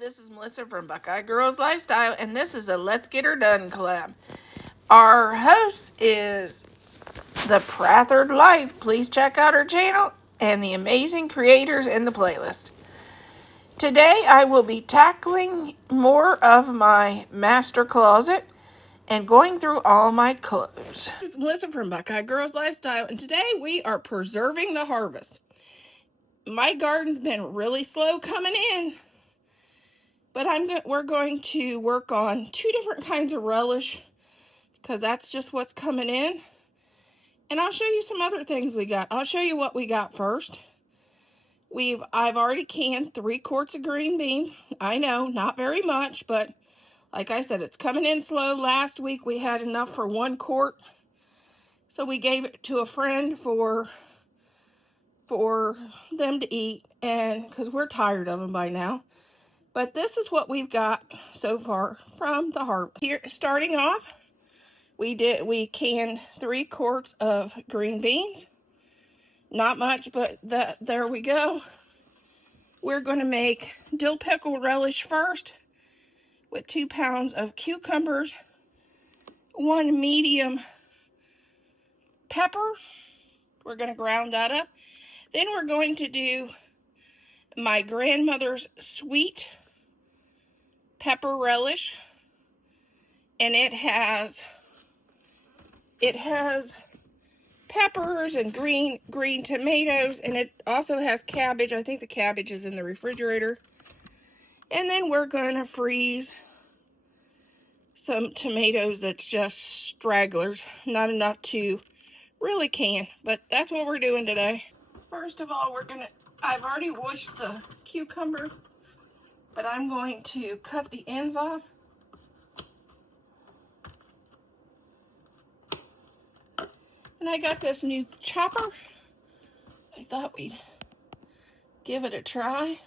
This is Melissa from Buckeye Girls Lifestyle, and this is a Let's Get Her Done collab. Our host is The Prathered Life. Please check out her channel and the amazing creators in the playlist. Today I will be tackling more of my master closet and going through all my clothes. This is Melissa from Buckeye Girls Lifestyle, and today we are preserving the harvest. My garden's been really slow coming in, but we're going to work on 2 different kinds of relish because that's just what's coming in. And I'll show you some other things we got. I'll show you what we got first. I've already canned 3 quarts of green beans. I know, not very much, but like I said, it's coming in slow. Last week we had enough for 1 quart. So we gave it to a friend for them to eat, and because we're tired of them by now. But this is what we've got so far from the harvest. Here, starting off, we canned 3 quarts of green beans. Not much, but there we go. We're going to make dill pickle relish first with 2 pounds of cucumbers, 1 medium pepper. We're going to ground that up. Then we're going to do my grandmother's sweet pepper relish, and it has peppers and green tomatoes, and it also has cabbage. I think the cabbage is in the refrigerator. And then we're going to freeze some tomatoes that's just stragglers, not enough to really can, but that's what we're doing today. First of all, I've already washed the cucumbers, but I'm going to cut the ends off. And I got this new chopper. I thought we'd give it a try.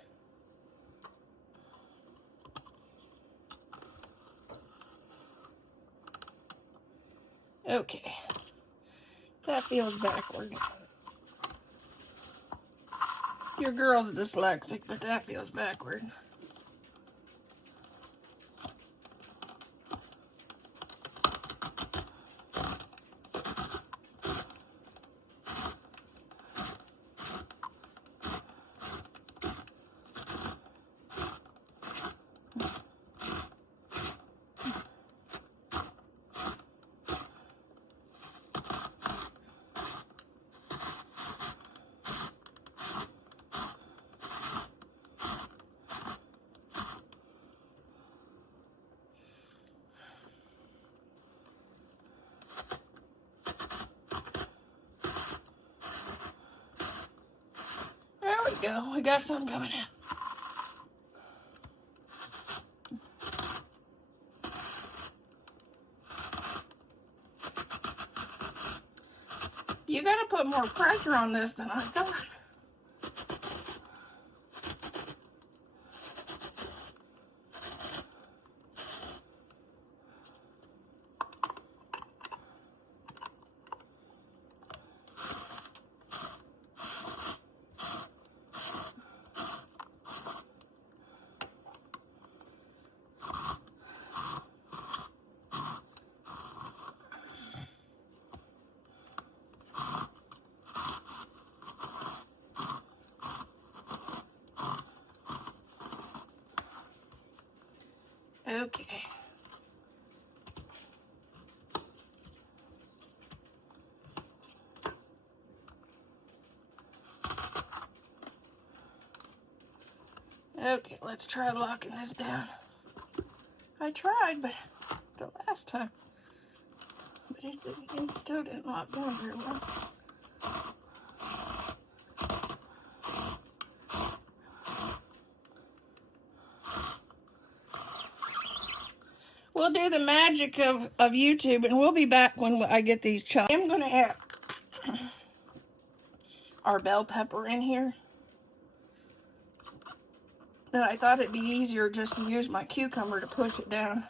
Okay, that feels backwards. Your girl's dyslexic, but that feels backwards. There we go. We got some coming in. You gotta put more pressure on this than I thought. Okay. Okay, let's try locking this down. I tried, but the last time, but it still didn't lock down very well. We'll do the magic of YouTube, and we'll be back when I get these chopped. I'm going to add our bell pepper in here. And I thought it'd be easier just to use my cucumber to push it down.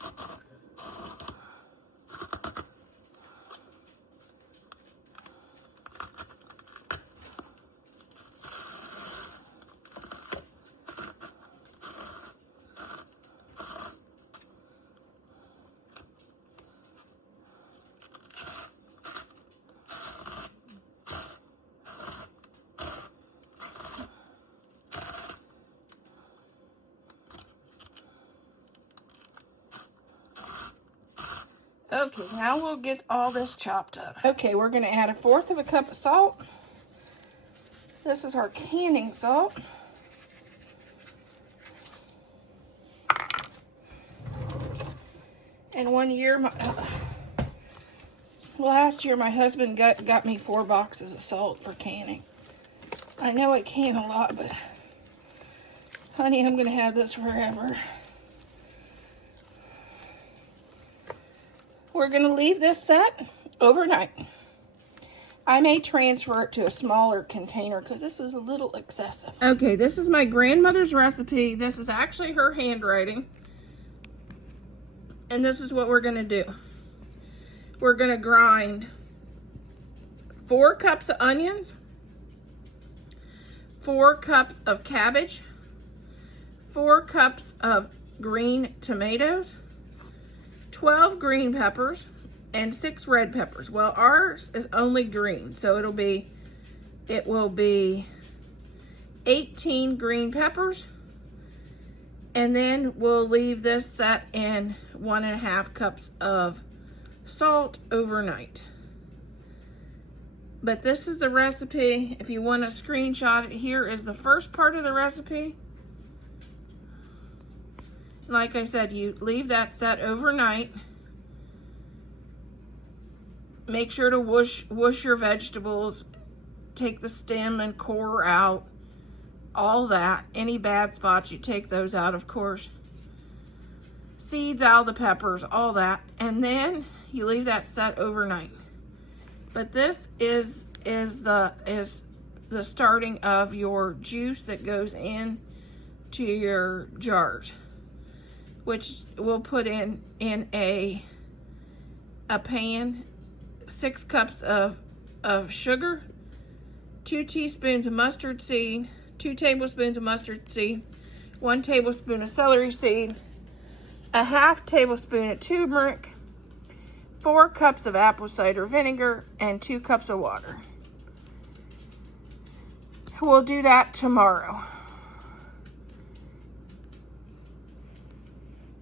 Okay, now we'll get all this chopped up. Okay, we're going to add 1/4 cup of salt. This is our canning salt. And one year, last year, my husband got me 4 boxes of salt for canning. I know it can a lot, but honey, I'm going to have this forever. We're going to leave this set overnight. I may transfer it to a smaller container because this is a little excessive. Okay, this is my grandmother's recipe. This is actually her handwriting. And this is what we're going to do. We're going to grind 4 cups of onions, 4 cups of cabbage, 4 cups of green tomatoes, 12 green peppers, and 6 red peppers. Well, ours is only green, so it will be 18 green peppers. And then we'll leave this set in 1.5 cups of salt overnight. But this is the recipe. If you want to screenshot it, here is the first part of the recipe. Like I said, you leave that set overnight. Make sure to whoosh your vegetables. Take the stem and core out. All that. Any bad spots, you take those out, of course. Seeds out of the peppers, all that. And then you leave that set overnight. But this is the starting of your juice that goes in to your jars, which we'll put in a pan. 6 cups of sugar, 2 teaspoons of mustard seed, 2 tablespoons of mustard seed, 1 tablespoon of celery seed, a 1/2 tablespoon of turmeric, 4 cups of apple cider vinegar, and 2 cups of water. We'll do that tomorrow.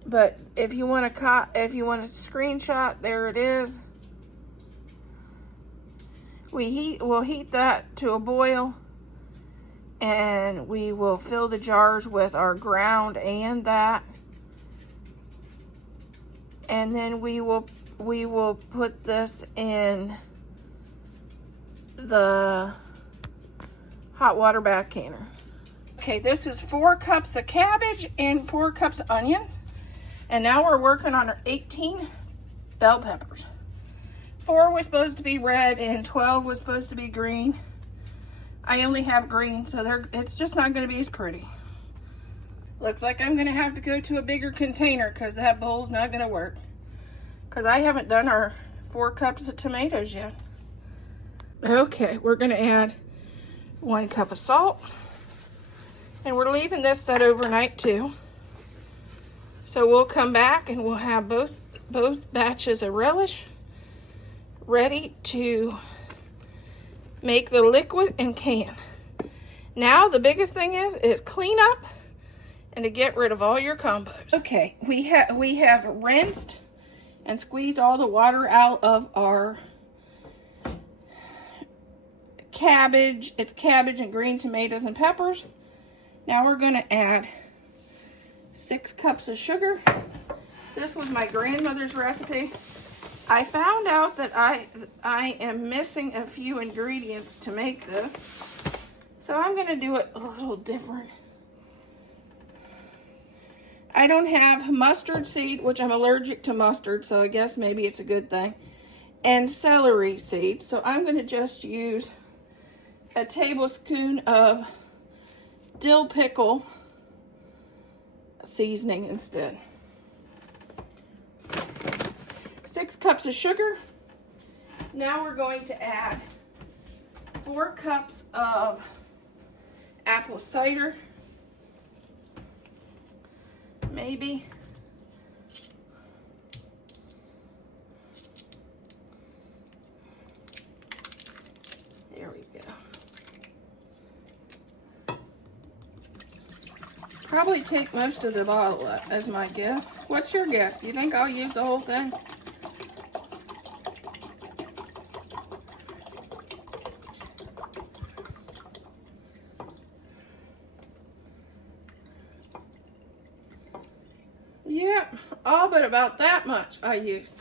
But if you want to screenshot, there it is. We'll heat that to a boil, and we will fill the jars with our ground and that. And then we will put this in the hot water bath canner. Okay, this is 4 cups of cabbage and 4 cups of onions. And now we're working on our 18 bell peppers. 4 was supposed to be red and 12 was supposed to be green. I only have green, so it's just not going to be as pretty. Looks like I'm going to have to go to a bigger container because that bowl's not going to work. Because I haven't done our 4 cups of tomatoes yet. Okay, we're going to add 1 cup of salt. And we're leaving this set overnight too. So we'll come back and we'll have both batches of relish ready to make the liquid and can. Now the biggest thing is clean up and to get rid of all your compost. Okay, we have rinsed and squeezed all the water out of our cabbage. It's cabbage and green tomatoes and peppers. Now we're going to add 6 cups of sugar. This was my grandmother's recipe. I found out that I am missing a few ingredients to make this, so I'm going to do it a little different. I don't have mustard seed, which I'm allergic to mustard, so I guess maybe it's a good thing, and celery seed. So I'm going to just use a tablespoon of dill pickle seasoning instead. 6 cups of sugar. Now we're going to add 4 cups of apple cider. Maybe. There we go. Probably take most of the bottle as my guess. What's your guess? Do you think I'll use the whole thing? Yep, all but about that much I used.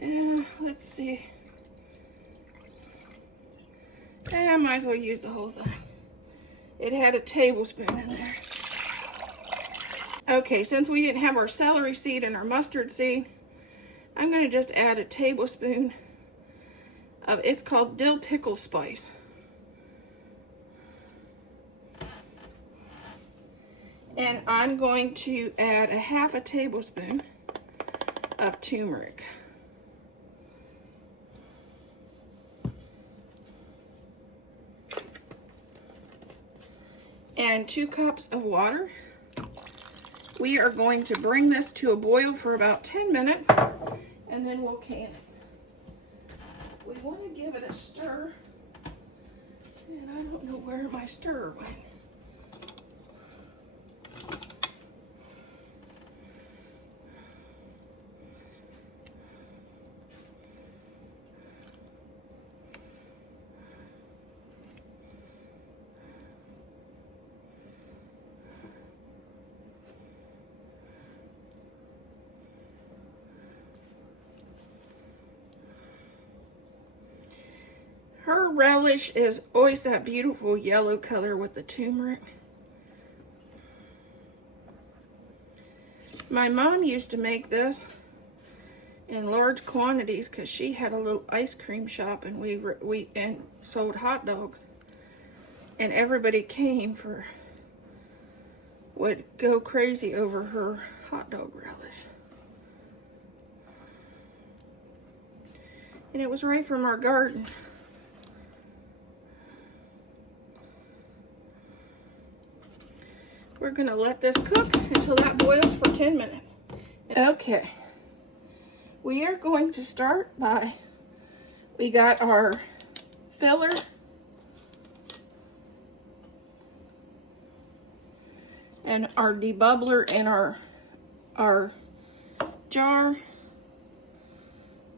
Yeah, let's see. And I might as well use the whole thing. It had a tablespoon in there. Okay, since we didn't have our celery seed and our mustard seed, I'm going to just add a tablespoon of, it's called dill pickle spice. And I'm going to add a half a tablespoon of turmeric. And 2 cups of water. We are going to bring this to a boil for about 10 minutes, and then we'll can it. We want to give it a stir, and I don't know where my stirrer went. Her relish is always that beautiful yellow color with the turmeric. My mom used to make this in large quantities because she had a little ice cream shop, and we sold hot dogs, and everybody would go crazy over her hot dog relish. And it was right from our garden. We're going to let this cook until that boils for 10 minutes. Okay. We are going to start by, we got our filler. And our debubbler in our jar.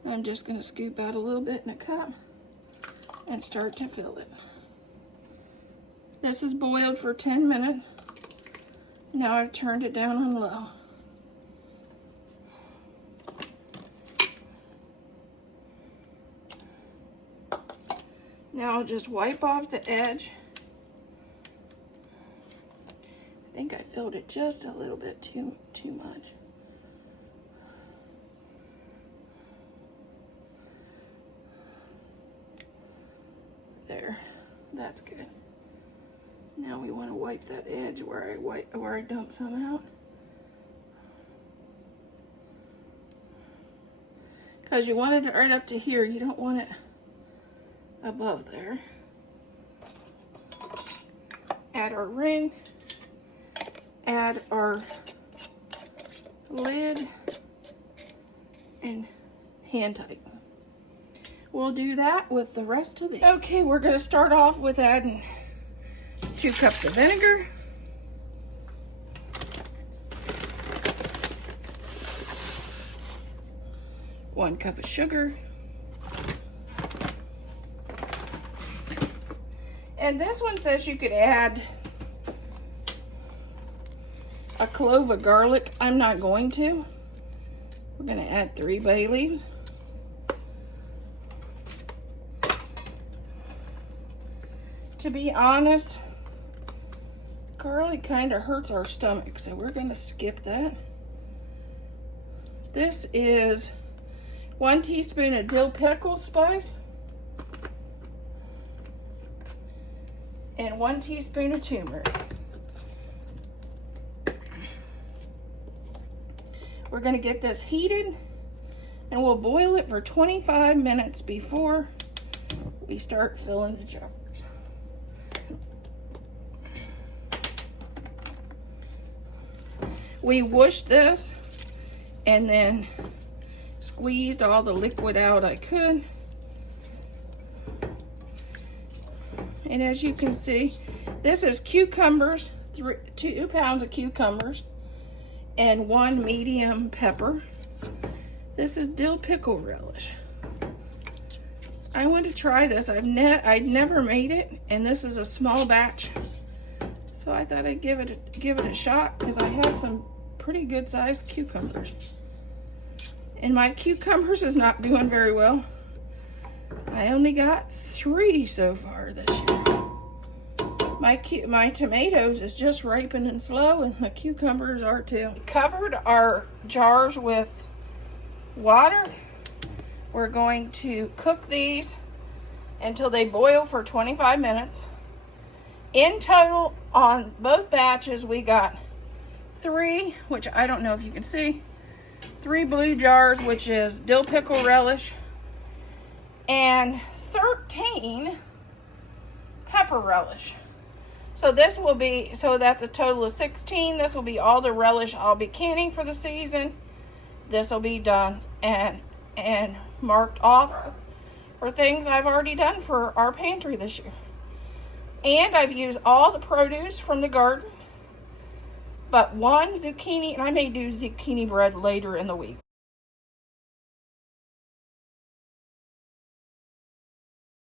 I'm just going to scoop out a little bit in a cup and start to fill it. This is boiled for 10 minutes. Now I've turned it down on low. Now I'll just wipe off the edge. I think I filled it just a little bit too much. There, that's good. Now we want to wipe that edge where I dump some out. Because you want it right up to here, you don't want it above there. Add our ring, add our lid, and hand tighten. We'll do that with the rest of the... Okay, we're going to start off with adding 2 cups of vinegar, 1 cup of sugar, and this one says you could add a clove of garlic. I'm not going to. We're going to add 3 bay leaves. To be honest, garlic kind of hurts our stomach, so we're going to skip that. This is 1 teaspoon of dill pickle spice and 1 teaspoon of turmeric. We're going to get this heated, and we'll boil it for 25 minutes before we start filling the jars. We washed this and then squeezed all the liquid out I could. And as you can see, this is cucumbers, 2 pounds of cucumbers and 1 medium pepper. This is dill pickle relish. I want to try this. I'd never made it, and this is a small batch. So I thought I'd give it a shot because I had some pretty good sized cucumbers. And my cucumbers is not doing very well. I only got 3 so far this year. My tomatoes is just ripening slow, and the cucumbers are too. We covered our jars with water. We're going to cook these until they boil for 25 minutes. In total, on both batches, we got 3, which I don't know if you can see, 3 blue jars, which is dill pickle relish, and 13 pepper relish. So that's a total of 16. This will be all the relish I'll be canning for the season. This will be done and marked off for things I've already done for our pantry this year. And I've used all the produce from the garden, but 1 zucchini, and I may do zucchini bread later in the week.